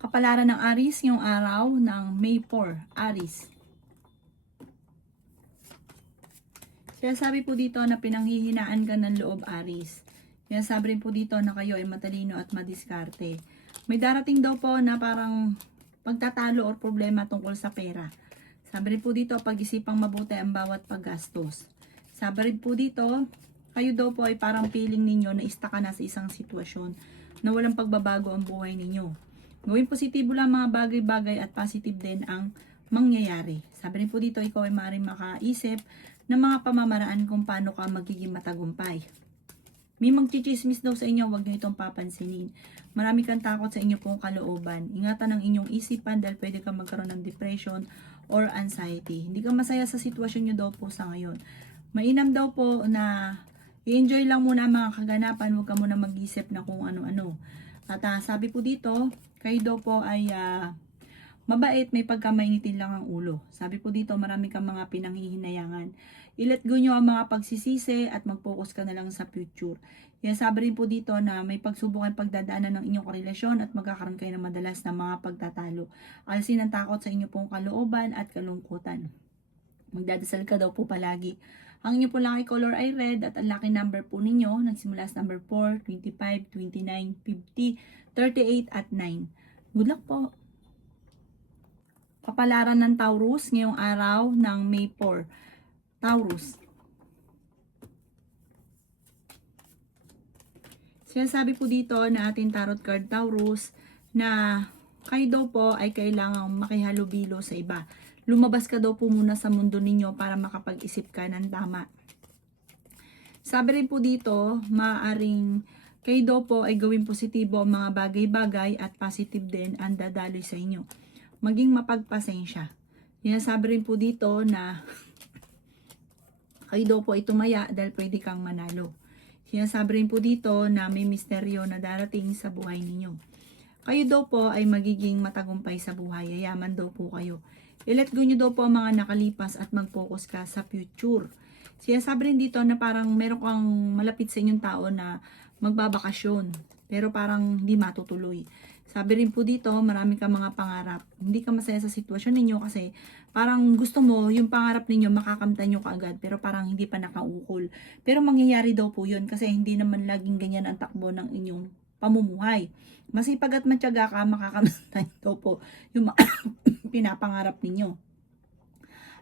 Kapalaran ng Aries ngayong araw ng May 4, Aries. Kaya sabi po dito na pinanghihinaan ka ng loob, Aries. Kaya sabi rin po dito na kayo ay matalino at madiskarte. May darating daw po na parang pagtatalo or problema tungkol sa pera. Sabi rin po dito, pag-isipang mabuti ang bawat paggastos. Sabi rin po dito, kayo daw po ay parang feeling ninyo na istaka na sa isang sitwasyon na walang pagbabago ang buhay ninyo. Gawin positibo lang mga bagay-bagay at positive din ang mangyayari. Sabi rin po dito, ikaw ay maaaring makaisip ng mga pamamaraan kung paano ka magiging matagumpay. May magchichismis daw sa inyo, huwag nyo itong papansinin. Marami kang takot sa inyo pong kalooban. Ingatan ang inyong isipan dahil pwede kang magkaroon ng depression or anxiety. Hindi ka masaya sa sitwasyon nyo daw po sa ngayon. Mainam daw po na i-enjoy lang muna ang mga kaganapan, huwag ka muna mag-isip na kung ano-ano. At sabi po dito, kayo daw po ay mabait, may pagkamainitin lang ang ulo. Sabi po dito, marami kang mga pinanghihinayangan. I-let go nyo ang mga pagsisisi at mag-focus ka na lang sa future. Kaya sabi rin po dito na may pagsubok at pagdadaanan ng inyong karelasyon at magkakaroon kayo ng madalas na mga pagtatalo. Alisin ang takot sa inyo pong kalooban at kalungkutan. Magdadasal ka daw po palagi. Ang inyo po lucky color ay red at ang lucky number po ninyo nagsimula sa number 4, 25, 29, 50, 38 at 9. Good luck po! Kapalaran ng Taurus ngayong araw ng May 4. Taurus. Sinasabi po dito na ating tarot card Taurus na kayo daw po ay kailangang makihalubilo sa iba. Lumabas ka daw po muna sa mundo ninyo para makapag-isip ka ng tama. Sabi rin po dito, maaaring kayo daw po ay gawing positibo ang mga bagay-bagay at positive din ang dadaloy sa inyo. Maging mapagpasensya. Yan sabi rin po dito na kayo daw po ay tumaya dahil pwede kang manalo. Sinasabi rin po dito na may misteryo na darating sa buhay ninyo. Kayo daw po ay magiging matagumpay sa buhay. Yayaman daw po kayo. I-let go nyo daw po ang mga nakalipas at mag-focus ka sa future. Sinasabi rin dito na parang meron kang malapit sa inyong tao na magbabakasyon. Pero parang hindi matutuloy. Sabi rin po dito, marami kang mga pangarap. Hindi ka masaya sa sitwasyon ninyo kasi parang gusto mo, yung pangarap ninyo makakamtan nyo kaagad pero parang hindi pa nakaukol. Pero mangyayari daw po yun kasi hindi naman laging ganyan ang takbo ng inyong pamumuhay. Masipag at matyaga ka, makakamtan daw po yung pinapangarap ninyo.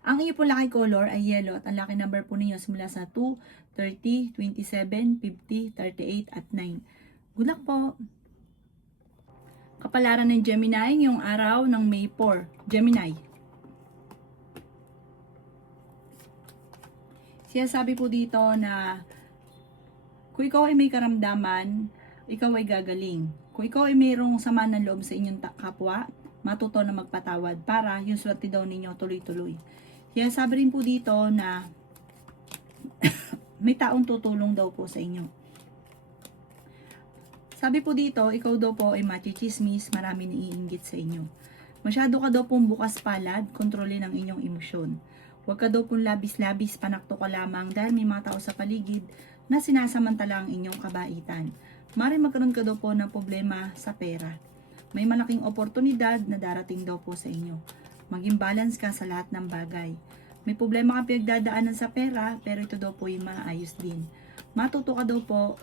Ang inyo po lucky color ay yellow at ang lucky number po ninyo simula sa 2, 30, 27, 50, 38 at 9. Good luck po! Kapalaran ng Gemini ngayong araw ng May 4. Gemini. Sinasabi po dito na kung ikaw ay may karamdaman, ikaw ay gagaling. Kung ikaw ay mayroong sama ng loob sa inyong kapwa, matuto na magpatawad para yung swerte daw ninyo tuloy-tuloy. Kaya sabi rin po dito na may taong tutulong daw po sa inyo. Sabi po dito, ikaw daw po ay machichismis, marami naiinggit sa inyo. Masyado ka daw pong bukas palad, kontrolin ang inyong emosyon. Huwag ka daw pong labis-labis, panakto ka lamang dahil may mga tao sa paligid na sinasamantala ang inyong kabaitan. Maaaring magkaroon ka daw po ng problema sa pera. May malaking oportunidad na darating daw po sa inyo. Maging balance ka sa lahat ng bagay. May problema ka pinagdadaanan sa pera, pero ito daw po yung maayos din. Matuto ka daw po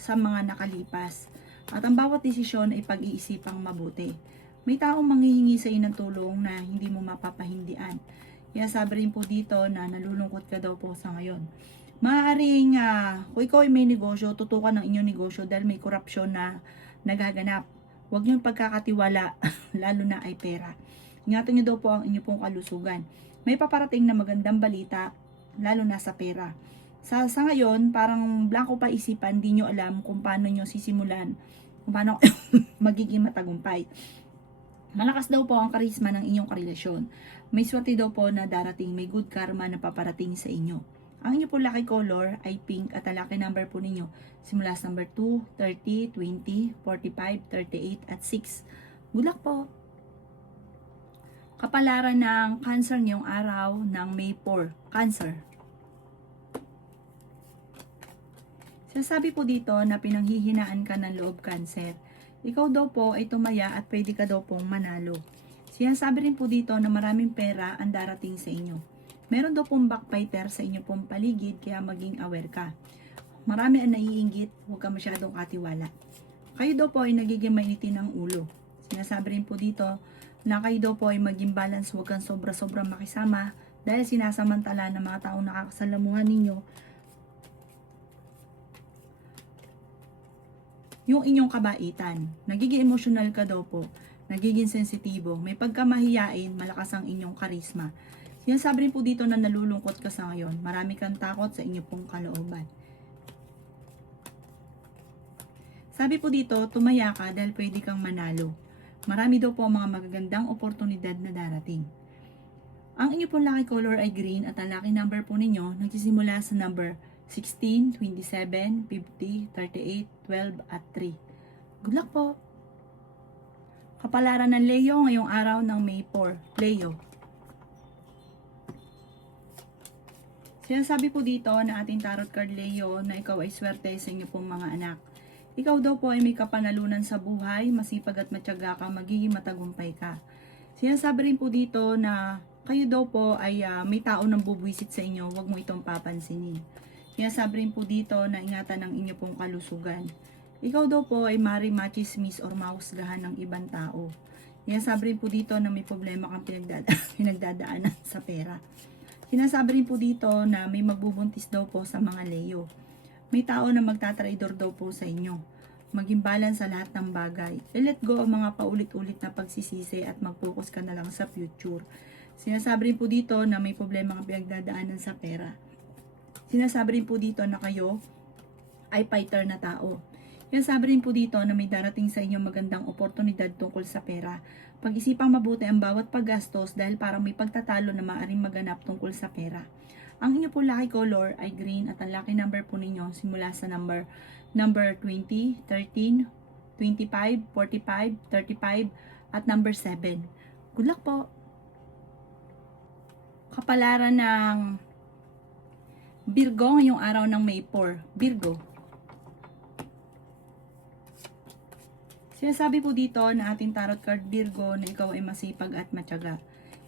sa mga nakalipas. At ang bawat desisyon ay pag-iisipang mabuti. May taong manghihingi sa iyo ng tulong na hindi mo mapapahindian. Kaya sabi rin po dito na nalulungkot ka daw po sa ngayon. Maaaring kung ikaw ay may negosyo, tutukan ng inyong negosyo dahil may korupsyon na nagaganap. Huwag niyong pagkakatiwala, lalo na ay pera. Ingatan niyo daw po ang inyong pong kalusugan. May paparating na magandang balita, lalo na sa pera. Sa ngayon, parang blanco pa isipan, di nyo alam kung paano nyo sisimulan, kung paano magiging matagumpay. Malakas daw po ang karisma ng inyong karelasyon. May swerte daw po na darating, may good karma na paparating sa inyo. Ang inyo po lucky color ay pink at ang lucky number po ninyo simula sa number 2, 30, 20, 45, 38 at 6. Good luck po! Kapalaran ng Cancer ngayong araw ng May 4. Cancer. Sasabi po dito na pinanghihinaan ka ng loob, Cancer. ikaw daw po ay tumaya at pwede ka daw pong manalo. Sinasabi rin po dito na maraming pera ang darating sa inyo. Meron daw pong backbiter sa inyo pong paligid, kaya maging aware ka. Marami ang naiinggit, huwag ka masyadong katiwala. Kayo daw po ay nagiging mainitin ng ulo. Sinasabi rin po dito na kayo daw po ay maging balance, huwag kang sobra-sobra makisama dahil sinasamantala ng mga taong nakakasalamuhan ninyo yung inyong kabaitan. Nagiging emotional ka daw po, nagiging sensitibo, may pagkamahiyain, malakas ang inyong karisma. Sinasabi rin po dito na nalulungkot ka sa ngayon, marami kang takot sa inyong pong kalooban. Sabi po dito, tumaya ka dahil pwede kang manalo. Marami daw po mga magagandang oportunidad na darating. Ang inyong pong lucky color ay green at ang lucky number po ninyo nagsisimula sa number 16, 27, 50, 38, 12 at 3. Good luck po! Kapalaran ng Leo ngayong araw ng May 4. Leo. Sinasabi po dito na ating tarot card Leo na ikaw ay swerte sa inyo pong mga anak. Ikaw daw po ay may kapanalunan sa buhay, masipag at matyaga ka, magiging matagumpay ka. Sinasabi rin po dito na kayo daw po ay may tao nang bubwisit sa inyo, huwag mo itong papansinin. Sinasabi rin po dito na ingatan ang inyo pong kalusugan. Ikaw daw po ay machismis or mahusgahan ng ibang tao. Sinasabi rin po dito na may problema kang pinagdadaanan sa pera. Sinasabi rin po dito na may magbubuntis daw po sa mga Leo. May tao na magtatraidor daw po sa inyo. Maging balance sa lahat ng bagay. I-let go ang mga paulit-ulit na pagsisisi at mag-focus ka na lang sa future. Sinasabi rin po dito na may problema kang pinagdadaanan sa pera. Sinasabi rin po dito na kayo ay fighter na tao. Sinasabi rin po dito na may darating sa inyo magandang oportunidad tungkol sa pera. Pag-isipang mabuti ang bawat paggastos dahil parang may pagtatalo na maaaring maganap tungkol sa pera. Ang inyo po lucky color ay green at ang lucky number po ninyo simula sa number 20, 13, 25, 45, 35 at number 7. Good luck po! Kapalaran ng Virgo ngayong araw ng May 4. Virgo. Sinasabi po dito na ating tarot card Virgo na ikaw ay masipag at matyaga.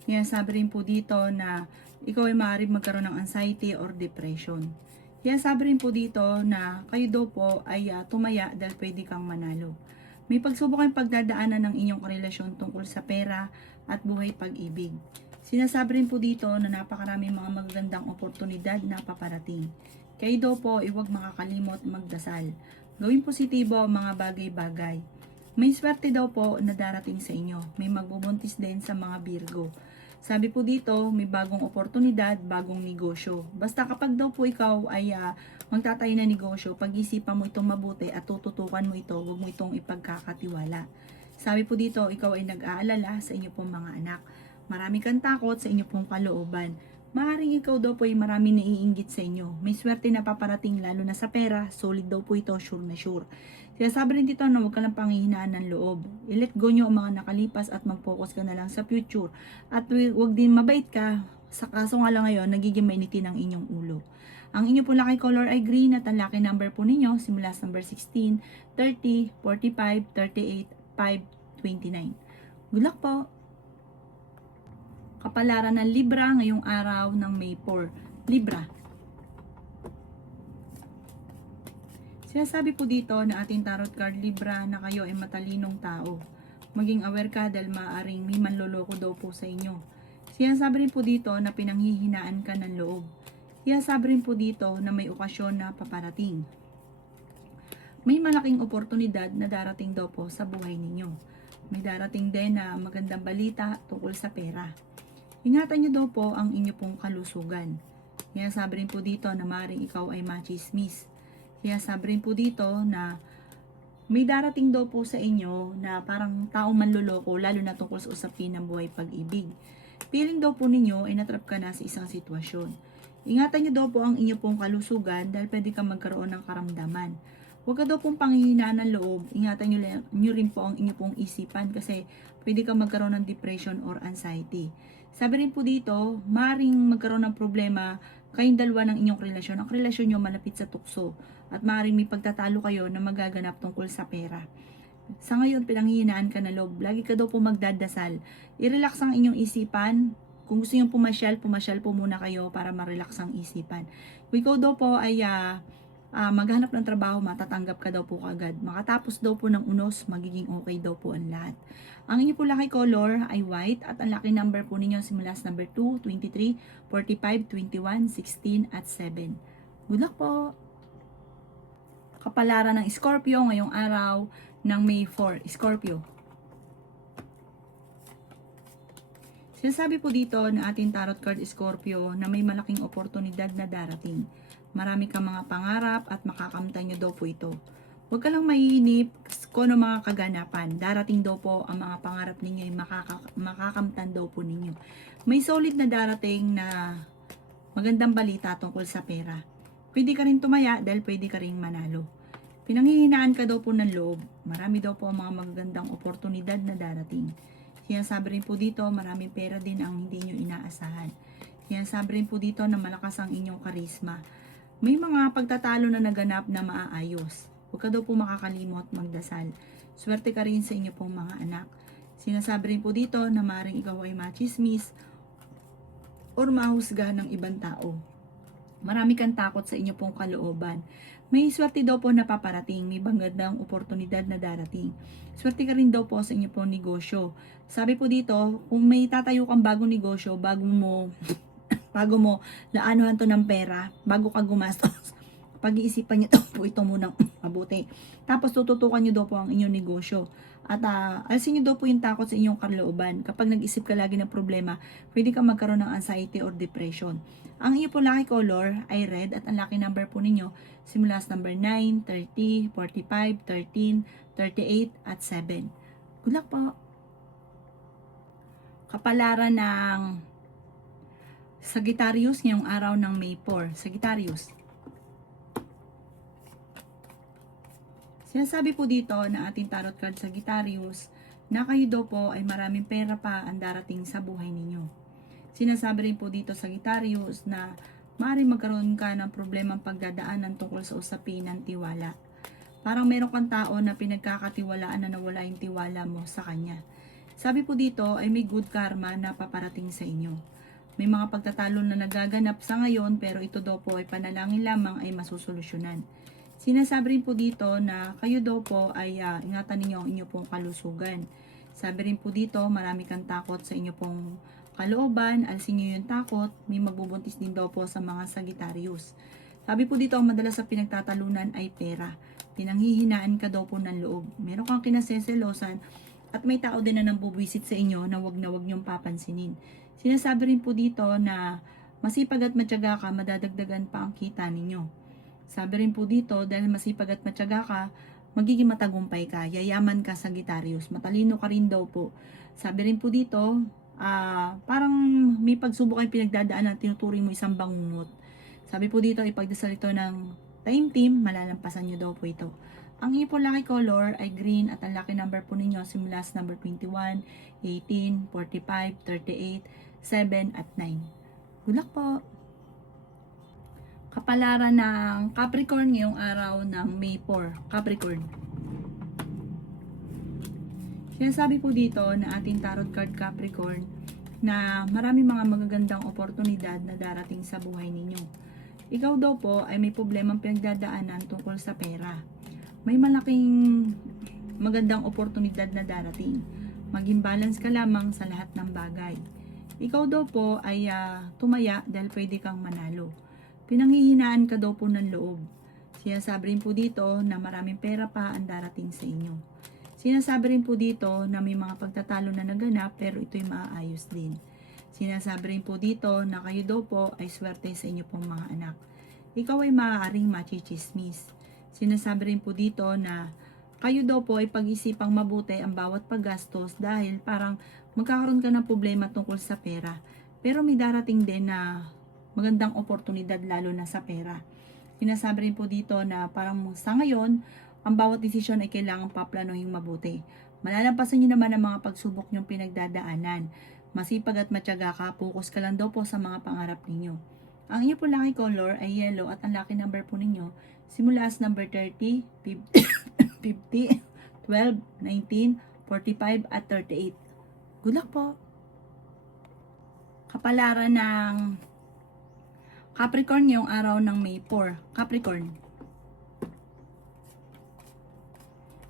Sinasabi rin po dito na ikaw ay maaaring magkaroon ng anxiety or depression. Sinasabi rin po dito na kayo daw po ay tumaya dahil pwede kang manalo. May pagsubok kayong pagdadaanan ng inyong relasyon tungkol sa pera at buhay pag-ibig. Sinasabi rin po dito na napakaraming mga magagandang oportunidad na paparating. Kayo daw po ay huwag makakalimot magdasal. Gawing positibo ang mga bagay-bagay. May swerte daw po na darating sa inyo. May magbubuntis din sa mga Virgo. Sabi po dito, may bagong oportunidad, bagong negosyo. Basta kapag daw po ikaw ay magtatayo na negosyo, pag-isipan mo itong mabuti at tututukan mo ito, huwag mo itong ipagkakatiwala. Sabi po dito, ikaw ay nag-aalala sa inyo pong mga anak. Marami kang takot sa inyo pong kalooban. Maaaring ikaw daw po ay marami naiinggit sa inyo. May swerte na paparating lalo na sa pera, solid daw po ito, sure na sure. Sinasabi rin dito na huwag ka lang panghihinaan ng loob. I-let go nyo ang mga nakalipas at mag-focus ka na lang sa future. At huwag din mabait ka, sa kaso nga lang ngayon, nagiging mainitin ang inyong ulo. Ang inyo po lucky color ay green at ang lucky number po ninyo simula sa number 16, 30, 45, 38, 5, 29. Good luck po! Kapalaran ng Libra ngayong araw ng May 4. Libra. Sinasabi po dito na ating tarot card Libra na kayo ay matalinong tao. Maging aware ka dahil maaaring may manloloko daw po sa inyo. Sinasabi rin po dito na pinanghihinaan ka ng loob. Sinasabi rin po dito na may okasyon na paparating. May malaking oportunidad na darating daw po sa buhay ninyo. May darating din na magandang balita tungkol sa pera. Ingatan nyo daw po ang inyo pong kalusugan. Sinasabi rin po dito na maaaring ikaw ay machismis. Sinasabi rin po dito na may darating daw po sa inyo na parang taong manloloko lalo na tungkol sa usapin ng buhay pag-ibig. Feeling daw po ninyo ay natrap ka na sa isang sitwasyon. Ingatan nyo daw po ang inyo pong kalusugan dahil pwede kang magkaroon ng karamdaman. Huwag ka daw pong panghihinaan ng loob. Ingatan nyo rin po ang inyo pong isipan kasi pwede kang magkaroon ng depression or anxiety. Sabi rin po dito, maaaring magkaroon ng problema kayong dalawa ng inyong relasyon. Ang relasyon nyo malapit sa tukso at maaaring may pagtatalo kayo na magaganap tungkol sa pera. Sa ngayon, pinanghihinaan ka na loob. Lagi ka daw po magdadasal. I-relax ang inyong isipan. Kung gusto nyo pumasyal po muna kayo para ma-relax ang isipan. Kung ikaw daw po ay maghanap ng trabaho, matatanggap ka daw po kagad. Makatapos daw po ng unos, magiging okay daw po ang lahat. Ang inyo po lucky color ay white at ang lucky number po ninyo simula sa number 2, 23, 45, 21, 16 at 7. Good luck po! Kapalaran ng Scorpio ngayong araw ng May 4. Scorpio. Sinasabi po dito na ating tarot card Scorpio na may malaking oportunidad na darating. Marami kang mga pangarap at makakamtan nyo daw po ito. Huwag ka lang maiinip kung ano mga kaganapan. Darating daw po ang mga pangarap ninyo ay makakamtan daw po ninyo. May solid na darating na magandang balita tungkol sa pera. Pwede ka rin tumaya dahil pwede ka rin manalo. Pinanghihinaan ka daw po ng loob. Marami daw po ang mga magagandang oportunidad na darating. Sinasabi rin po dito, maraming pera din ang hindi nyo inaasahan. Sinasabi rin po dito na malakas ang inyong karisma. May mga pagtatalo na naganap na maaayos. Huwag ka daw po makakalimot magdasal. Swerte ka rin sa inyo pong mga anak. Sinasabi rin po dito na maaaring ikaw ay machismis or mahusga ng ibang tao. Marami kang takot sa inyo pong kalooban. May swerte daw po na paparating, may magandang oportunidad na darating. Swerte ka rin daw po sa inyo pong negosyo. Sabi po dito, kung may tatayo kang bagong negosyo, bago mo laanuhan to ng pera, bago ka gumastos, pag-iisipan niyo po ito munang mabuti. Tapos tututukan niyo daw po ang inyong negosyo. At alisin niyo daw po yung takot sa inyong kalooban. Kapag nag-isip ka lagi ng problema, pwede kang magkaroon ng anxiety or depression. Ang inyo po lucky color ay red at ang lucky number po ninyo simula sa number 9, 30, 45, 13, 38 at 7. Good luck po! Kapalaran ng Sagittarius ngayong araw ng May 4. Sagittarius. Sinasabi po dito na ating tarot card Sagittarius na kayo daw po ay maraming pera pa ang darating sa buhay ninyo. Sinasabi rin po dito Sagittarius na maaaring magkaroon ka ng problemang pagdadaanan tungkol sa usapin ng tiwala. Parang meron kang tao na pinagkakatiwalaan na nawala yung tiwala mo sa kanya. Sabi po dito ay may good karma na paparating sa inyo. May mga pagtatalo na nagaganap sa ngayon pero ito daw po ay panalangin lamang ay masusolusyonan. Sinasabi rin po dito na kayo daw po ay ingatan ninyo ang inyo pong kalusugan. Sabi rin po dito marami kang takot sa inyo pong kalooban, alisin nyo yung takot, may magbubuntis din daw po sa mga Sagittarius. Sabi po dito, ang madalas sa pinagtatalunan ay pera. Pinanghihinaan ka daw po ng loob. Meron kang kinaseselosan at may tao din na nambubwisit sa inyo na wag nyong papansinin. Sinasabi rin po dito na masipag at matyaga ka, madadagdagan pa ang kita ninyo. Sabi rin po dito, dahil masipag at matyaga ka, magiging matagumpay ka, yayaman ka Sagittarius, matalino ka rin daw po. Sabi rin po dito, parang may pagsubok ay pinagdadaanan, tinuturing mo isang bangungot. Sabi po dito, ipagdasal ito ng time team, malalampasan nyo daw po ito. Ang inyo po lucky color ay green at ang lucky number po ninyo simula sa number 21, 18, 45, 38, 7 at 9. Good luck po! Kapalaran ng Capricorn ngayong araw ng May 4. Capricorn. Sinasabi po dito na ating tarot card Capricorn na marami mga magagandang oportunidad na darating sa buhay ninyo. Ikaw daw po ay may problemang pinagdadaanan tungkol sa pera. May malaking magandang oportunidad na darating. Maging balance ka lamang sa lahat ng bagay. Ikaw daw po ay tumaya dahil pwede kang manalo. Pinanghihinaan ka daw po ng loob. Sinasabi rin po dito na maraming pera pa ang darating sa inyo. Sinasabi rin po dito na may mga pagtatalo na naganap pero ito'y maaayos din. Sinasabi rin po dito na kayo daw po ay swerte sa inyo pong mga anak. Ikaw ay maaaring machichismis. Sinasabi rin po dito na kayo daw po ay pag-isipang mabuti ang bawat paggastos dahil parang magkakaroon ka ng problema tungkol sa pera. Pero may darating din na magandang oportunidad lalo na sa pera. Sinasabi rin po dito na parang sa ngayon, ang bawat desisyon ay kailangang paplanuhin mabuti. Malalampasan nyo naman ang mga pagsubok nyong pinagdadaanan. Masipag at matyaga ka, focus ka lang daw po sa mga pangarap ninyo. Ang inyo po lucky color ay yellow at ang lucky number po ninyo simula sa number 30, 50, 50, 12, 19, 45, at 38. Good luck po. Kapalaran ng Capricorn ngayong araw ng May 4. Capricorn.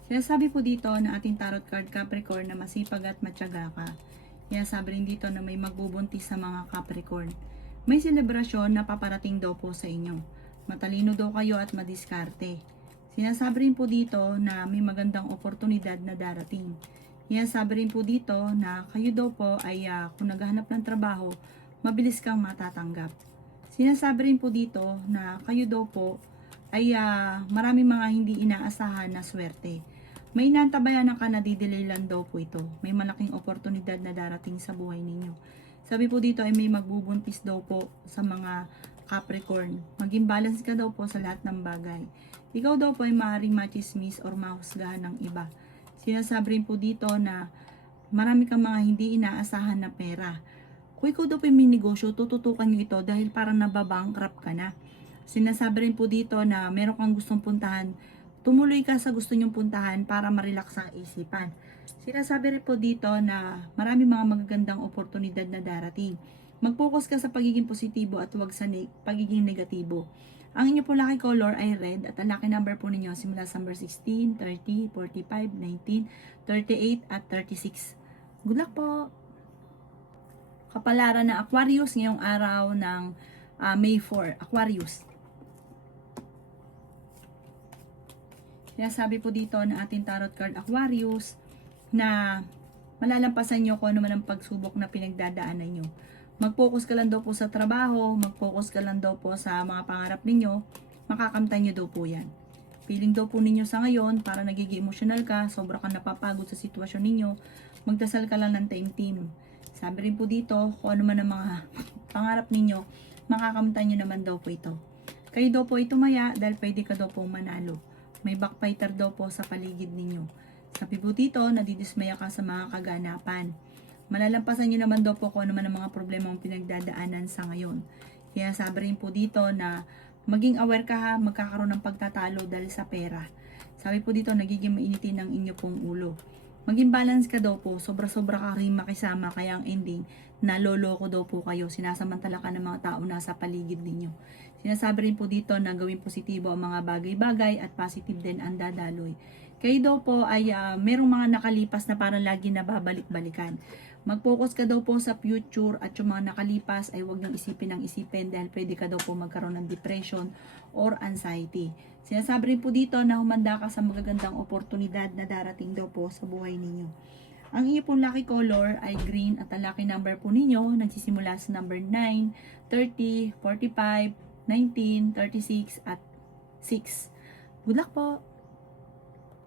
Sinasabi po dito na ating tarot card Capricorn na masipag at matyaga ka. Sinasabi rin dito na may magbubuntis sa mga Capricorn. May selebrasyon na paparating daw po sa inyo. Matalino daw kayo at madiskarte. Sinasabi rin po dito na may magandang oportunidad na darating. Sinasabi rin po dito na kayo daw po ay kung naghahanap ng trabaho, mabilis kang matatanggap. Sinasabi rin po dito na kayo daw po ay maraming mga hindi inaasahan na swerte. May inantabayan ka na didelay lang daw po ito. May malaking oportunidad na darating sa buhay ninyo. Sabi po dito ay may magbubuntis daw po sa mga Capricorn. Maging balance ka daw po sa lahat ng bagay. Ikaw daw po ay maaaring machismis or mahusgahan ng iba. Sinasabi rin po dito na marami kang mga hindi inaasahan na pera. Kung ikaw daw po may negosyo, tututukan nyo ito dahil parang nababankrupt ka na. Sinasabi rin po dito na meron kang gustong puntahan, tumuloy ka sa gusto nyong puntahan para ma-relax ang isipan. Sinasabi rin po dito na marami mga magagandang oportunidad na darating. Mag-focus ka sa pagiging positibo at huwag sa pagiging negatibo. Ang inyo po lucky color ay red at ang lucky number po ninyo simula sa number 16, 30, 45, 19, 38 at 36. Good luck po! Kapalaran na Aquarius ngayong araw ng May 4. Aquarius. Sinasabi po dito na ating tarot card Aquarius na malalampasan nyo kung ano man ang pagsubok na pinagdadaanan nyo. Mag-focus ka lang daw po sa trabaho, mag-focus ka lang daw po sa mga pangarap ninyo, makakamtan nyo daw po yan. Feeling daw po ninyo sa ngayon, para nagiging emotional ka, sobra ka napapagod sa sitwasyon ninyo, magdasal ka lang ng taimtim. Sabi rin po dito, kung ano man ang mga pangarap ninyo, makakamtan nyo naman daw po ito. Kayo daw po ay tumaya dahil pwede ka daw po manalo. May backfighter daw po sa paligid ninyo. Sabi po dito, nadidismaya ka sa mga kaganapan. Malalampasan nyo naman daw po kung ano man ang mga problema mong pinagdadaanan sa ngayon. Kaya sabi rin po dito na maging aware ka ha, magkakaroon ng pagtatalo dahil sa pera. Sabi po dito, nagiging mainitin ang inyo pong ulo. Maging balance ka daw po, sobra-sobra ka rin makisama, kaya ang ending, naloloko daw po kayo, sinasamantala ka ng mga tao nasa paligid ninyo. Sinasabi rin po dito na gawing positibo ang mga bagay-bagay at positive din ang dadaloy. Kayo daw po ay merong mga nakalipas na parang lagi nababalik-balikan. Mag-focus ka daw po sa future at yung mga nakalipas ay huwag niyong isipin ng isipin dahil pwede ka daw po magkaroon ng depression or anxiety. Sinasabi rin po dito na humanda ka sa magagandang oportunidad na darating daw po sa buhay ninyo. Ang inyo pong lucky color ay green at ang lucky number po ninyo nagsisimula sa number 9, 30, 45, 19, 36 at 6. Good luck po!